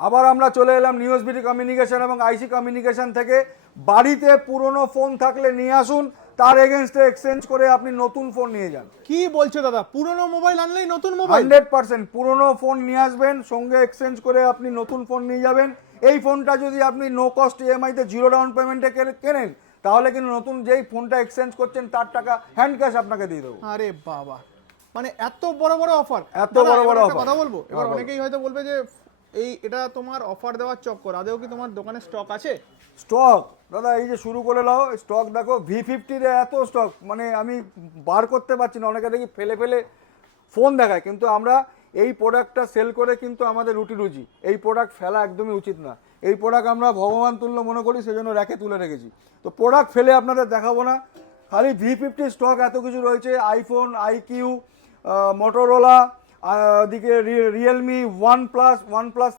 আবার আমরা চলে এলাম নিউএসবিটি কমিউনিকেশন এবং আইসি কমিউনিকেশন থেকে। বাড়িতে পুরনো ফোন থাকলে নিয়ে আসুন, তার এগেনস্টে এক্সচেঞ্জ করে আপনি নতুন ফোন নিয়ে যান। কি বলছো দাদা, পুরনো মোবাইল আনলেই নতুন মোবাইল? 100% পুরনো ফোন নিয়ে আসবেন, সঙ্গে এক্সচেঞ্জ করে আপনি নতুন ফোন নিয়ে যাবেন। এই ফোনটা যদি আপনি নো কস্ট ইএমআইতে 0 ডাউন পেমেন্টে কেনেন, তাহলে কিন্তু নতুন যেই ফোনটা এক্সচেঞ্জ করছেন তার টাকা হ্যান্ড ক্যাশ আপনাকে দিয়ে দেবো। আরে বাবা, মানে এত বড় বড় অফার! এত বড় বড় offer। কথা বলবো এবার, হ্যাঁ, বলো। অনেকেই হয়তো বলবে যে এটা তোমার অফার দেওয়ার চক্কর, আদেও কি তোমার দোকানে স্টক আছে? স্টক দাদা এই যে শুরু করে দাও, স্টক দেখো V50 রে এত স্টক, মানে আমি বার করতে পারছি না। অনেকে দেখি ফেলে ফেলে ফোন দেখায়, কিন্তু আমরা এই প্রোডাক্টটা সেল করে কিন্তু আমাদের রুটি রুজি। এই প্রোডাক্ট ফেলা একদমই উচিত না। এই প্রোডাক্ট আমরা ভগবান তুল্য মনে করি, সেজন্য র্যাকে তুলে রেখেছি। তো প্রোডাক্ট ফেলে আপনাদের দেখাবো না, খালি V50 স্টক এত কিছু রয়েছে। আইফোন, আইকিউ, মোটোরোলা, দিকে রিয়েলমি, ওয়ান প্লাস